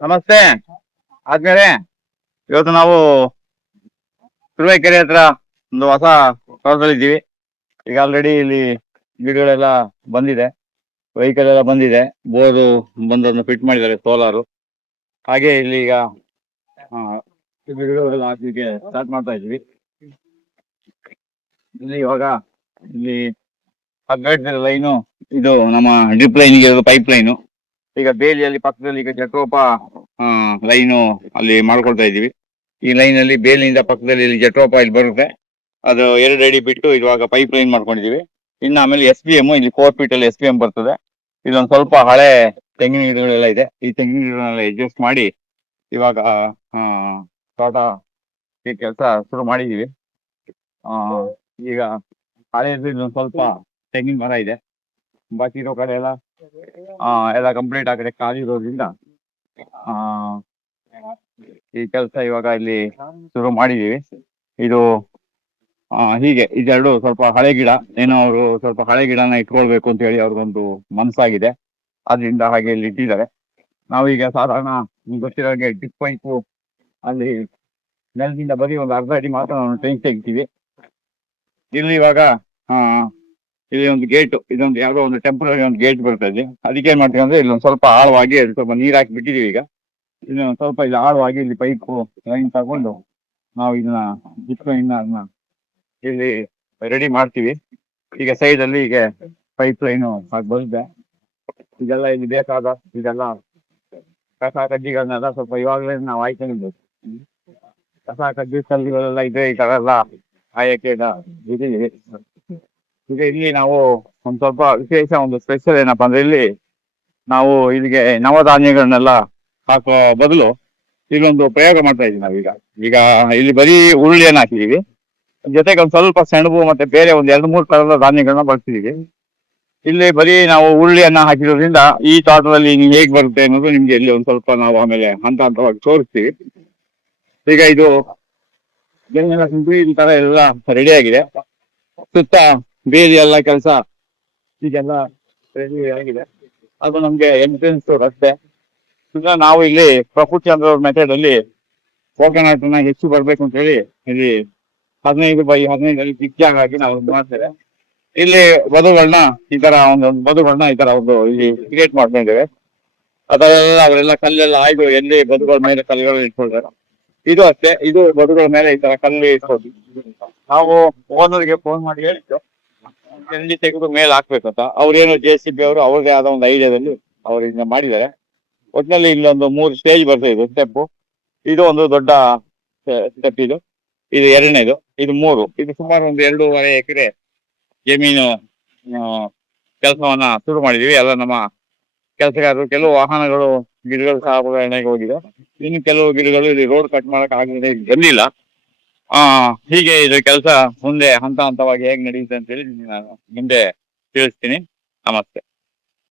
ನಮಸ್ತೆ ಆದ್ಮೇಲೆ ಇವತ್ತು ನಾವು ತುರುವೇಕೆರೆ ಹತ್ರ ಒಂದು ಹೊಸ ಸ್ಥಳದಲ್ಲಿ ಇದ್ದೀವಿ. ಈಗ ಆಲ್ರೆಡಿ ಇಲ್ಲಿ ಗಿಡಗಳೆಲ್ಲ ಬಂದಿದೆ, ವೆಹಿಕಲ್ ಎಲ್ಲ ಬಂದಿದೆ, ಬೋರು ಬಂದನ್ನು ಫಿಟ್ ಮಾಡಿದ್ದಾರೆ ಸೋಲಾರು. ಹಾಗೆ ಇಲ್ಲಿ ಈಗ ಗಿಡಗಳೆಲ್ಲ ಹಾಕಲಿಕ್ಕೆ ಸ್ಟಾರ್ಟ್ ಮಾಡ್ತಾ ಇದ್ವಿ. ಇಲ್ಲಿ ಇವಾಗ ಇಲ್ಲಿ ಲೈನು ಇದು ನಮ್ಮ ಡ್ರಿಪ್ ಲೈನ್ಗೆ ಪೈಪ್ ಲೈನು. ಈಗ ಬೇಲಿಯಲ್ಲಿ ಪಕ್ಕದಲ್ಲಿ ಈಗ ಜಟ್ರೋಪ ಲೈನು ಅಲ್ಲಿ ಮಾಡ್ಕೊಳ್ತಾ ಇದೀವಿ. ಈ ಲೈನ್ ಅಲ್ಲಿ ಬೇಲಿಯಿಂದ ಪಕ್ಕದಲ್ಲಿ ಇಲ್ಲಿ ಜಟ್ರೋಪ ಇಲ್ಲಿ ಬರುತ್ತೆ, ಅದು 2 ಅಡಿ ಬಿಟ್ಟು ಇವಾಗ ಪೈಪ್ ಲೈನ್ ಮಾಡ್ಕೊಂಡಿದೀವಿ. ಇನ್ನು ಆಮೇಲೆ SBM ಇಲ್ಲಿ 4 ಫೀಟ್ ಅಲ್ಲಿ SBM ಬರ್ತದೆ. ಇದೊಂದು ಸ್ವಲ್ಪ ಹಳೆ ತೆಂಗಿನ ಗಿಡಗಳೆಲ್ಲ ಇದೆ, ಈ ತೆಂಗಿನ ಗಿಡಗಳೆಲ್ಲ ಅಡ್ಜಸ್ಟ್ ಮಾಡಿ ಇವಾಗ ತೋಟ ಕೆಲಸ ಶುರು ಮಾಡಿದೀವಿ. ಈಗ ಹಳೆಯದು ಇನ್ನೊಂದು ಸ್ವಲ್ಪ ತೆಂಗಿನ ಮರ ಇದೆ, ಬಾಕಿ ಇರೋ ಕಡೆ ಎಲ್ಲ ಕಂಪ್ಲೀಟ್ ಆಗದೆ ಖಾಲಿ ಇರೋದ್ರಿಂದ ಈ ಕೆಲಸ ಇವಾಗ ಇಲ್ಲಿ ಶುರು ಮಾಡಿದೀವಿ. ಇದು ಹೀಗೆ ಇದೆರಡು ಸ್ವಲ್ಪ ಹಳೆ ಗಿಡ, ಏನೋ ಅವರು ಸ್ವಲ್ಪ ಹಳೆ ಗಿಡನ ಇಟ್ಕೊಳ್ಬೇಕು ಅಂತ ಹೇಳಿ ಅವ್ರಿಗೊಂದು ಮನಸ್ಸಾಗಿದೆ, ಅದರಿಂದ ಹಾಗೆ ಇಲ್ಲಿ ಇಟ್ಟಿದ್ದಾರೆ. ನಾವೀಗ ಸಾಧಾರಣ ಗೊತ್ತಿರೋ ಹಾಗೆ ಡ್ರಿಪ್ ಪೈಪು ಅಲ್ಲಿ ನೆಲದಿಂದ ಬರೀ ಒಂದು ಅರ್ಧ ಅಡಿ ಮಾತ್ರ ನಾವು ಟ್ರೈನ್ ತೆಗಿತೀವಿ. ಇಲ್ಲಿ ಇವಾಗ ಇಲ್ಲಿ ಒಂದು ಗೇಟ್, ಇದೊಂದು ಯಾವುದೋ ಒಂದು ಟೆಂಪರರಿ ಒಂದು ಗೇಟ್ ಬರ್ತದೆ. ಅದಕ್ಕೆ ಏನ್ ಮಾಡ್ತೀವಿ ಅಂದ್ರೆ ಇಲ್ಲೊಂದು ಸ್ವಲ್ಪ ಆಳವಾಗಿ ಸ್ವಲ್ಪ ನೀರ್ ಹಾಕಿ ಬಿಟ್ಟಿದೀವಿ. ಈಗ ಇನ್ನು ಸ್ವಲ್ಪ ಇಲ್ಲಿ ಆಳವಾಗಿ ಇಲ್ಲಿ ಪೈಪು ಲೈನ್ ತಗೊಂಡು ನಾವು ಇದನ್ನ ಡ್ರಿಪ್ ಲೈನ್ ಅದನ್ನ ಇಲ್ಲಿ ರೆಡಿ ಮಾಡ್ತೀವಿ. ಈಗ ಸೈಡ್ ಅಲ್ಲಿ ಈಗ ಪೈಪ್ ಲೈನು ಹಾಕಿ ಬರುತ್ತೆ. ಇದೆಲ್ಲ ಇಲ್ಲಿ ಬೇಕಾದ ಇದೆಲ್ಲ ಕಸ ಕಡ್ಡಿಗಳನ್ನೆಲ್ಲ ಸ್ವಲ್ಪ ಇವಾಗಲೇ ನಾವು ಆಯ್ಕೊಂಡಿದ್ದೇವೆ. ಕಸ ಕಡ್ಡಿ ಕಲ್ಲುಗಳೆಲ್ಲ ಇದೆ, ಈ ತರ ಎಲ್ಲ ಆಯಕ್ಕೆ ಇದ್ದೀವಿ. ಈಗ ಇಲ್ಲಿ ನಾವು ಒಂದ್ ಸ್ವಲ್ಪ ವಿಶೇಷ ಒಂದು ಸ್ಪೆಷಲ್ ಏನಪ್ಪಾ ಅಂದ್ರೆ ಇಲ್ಲಿ ನಾವು ಇಲ್ಲಿಗೆ ನವಧಾನ್ಯಗಳನ್ನೆಲ್ಲ ಹಾಕುವ ಬದಲು ಇಲ್ಲೊಂದು ಪ್ರಯೋಗ ಮಾಡ್ತಾ ಇದೀವಿ ನಾವೀಗ. ಈಗ ಇಲ್ಲಿ ಬರೀ ಹುರುಳಿಯನ್ನು ಹಾಕಿದೀವಿ, ಜೊತೆಗೆ ಒಂದ್ ಸ್ವಲ್ಪ ಸೆಣಬು ಮತ್ತೆ ಬೇರೆ ಒಂದ್ 2-3 ತರದ ಧಾನ್ಯಗಳನ್ನ ಬಳಸಿದೀವಿ. ಇಲ್ಲಿ ಬರೀ ನಾವು ಹುರುಳಿಯನ್ನ ಹಾಕಿರೋದ್ರಿಂದ ಈ ತೋಟದಲ್ಲಿ ಹೇಗ್ ಬರುತ್ತೆ ಅನ್ನೋದು ನಿಮ್ಗೆ ಇಲ್ಲಿ ಒಂದ್ ಸ್ವಲ್ಪ ನಾವು ಆಮೇಲೆ ಹಂತ ಹಂತವಾಗಿ ತೋರಿಸ್ತೀವಿ. ಈಗ ಇದು ಈ ತರ ಎಲ್ಲ ರೆಡಿ ಆಗಿದೆ. ಸುತ್ತ ಬೇಲಿ ಎಲ್ಲ ಕೆಲಸ ಈಗೆಲ್ಲ ರೆಡಿ ಆಗಿದೆ. ಅದು ನಮ್ಗೆ ಎಂಟ್ರೆನ್ಸ್ ರಸ್ತೆ. ಈಗ ನಾವು ಇಲ್ಲಿ ಪ್ರಕೃತಿ ಅಂದ್ರೆ ಮೆಥಡ್ ಅಲ್ಲಿ ಕೋಕೋನಟ್ ನ ಹೆಚ್ಚು ಬರ್ಬೇಕು ಅಂತ ಹೇಳಿ ಇಲ್ಲಿ 15x15 ಅಲ್ಲಿ ಜಿಗ್ಜಾಗ್ ಆಗಿ ನಾವು ಮಾಡ್ತೇವೆ. ಇಲ್ಲಿ ಬದುಗಳನ್ನ ಈ ತರ ಒಂದು ಬದುಗಳನ್ನ ಈ ತರ ಒಂದು ಇಲ್ಲಿ ಕ್ರಿಯೇಟ್ ಮಾಡ್ಕೊಂಡಿದ್ದೇವೆ. ಅದೆಲ್ಲ ಅವರೆಲ್ಲ ಕಲ್ಲೆಲ್ಲ ಆಯ್ದು ಎಲ್ಲಿ ಬದುಗಳ ಮೇಲೆ ಕಲ್ಲುಗಳು ಇಟ್ಕೊಳ್ತಾರೆ. ಇದು ಅಷ್ಟೇ, ಇದು ಬದುಗಳ ಮೇಲೆ ಈ ತರ ಕಲ್ಲು ಇಟ್ಕೊಂಡು ನಾವು ಓನರ್ಗೆ ಫೋನ್ ಮಾಡಿ ಹೇಳಿದ್ದು ಎಲ್ಲಿ ತೆಗೆದು ಮೇಲೆ ಹಾಕ್ಬೇಕಂತ. ಅವ್ರೇನು JCB ಅವರು ಅವ್ರದೇ ಆದ ಒಂದು ಐಡಿಯಾದಲ್ಲಿ ಅವ್ರು ಇದನ್ನ ಮಾಡಿದ್ದಾರೆ. ಒಟ್ಟಿನಲ್ಲಿ ಇಲ್ಲೊಂದು 3 ಸ್ಟೇಜ್ ಬರ್ತದೆ. ಇದು ಸ್ಟೆಪ್, ಇದು ಒಂದು ದೊಡ್ಡ ಸ್ಟೆಪ್, ಇದು 2ನೇದು, ಇದು 3. ಇದು ಸುಮಾರು ಒಂದು 2.5 ಎಕರೆ ಜಮೀನು ಕೆಲಸವನ್ನ ಶುರು ಮಾಡಿದೀವಿ. ಎಲ್ಲ ನಮ್ಮ ಕೆಲಸಗಾರರು, ಕೆಲವು ವಾಹನಗಳು ಗಿಡಗಳು ಸಾಗುವಳಿಗೆ ಹೋಗಿದೆ, ಇನ್ನು ಕೆಲವು ಗಿಡಗಳು ಇಲ್ಲಿ ರೋಡ್ ಕಟ್ ಮಾಡಕ್ ಆಗದೆ ಬಂದಿಲ್ಲ. ಹೀಗೆ ಇದು ಕೆಲಸ ಮುಂದೆ ಹಂತ ಹಂತವಾಗಿ ಹೇಗೆ ನಡೆಯುತ್ತೆ ಅಂತ ಹೇಳಿ ನಾನು ಮುಂದೆ ತಿಳಿಸ್ತೀನಿ. ನಮಸ್ತೆ.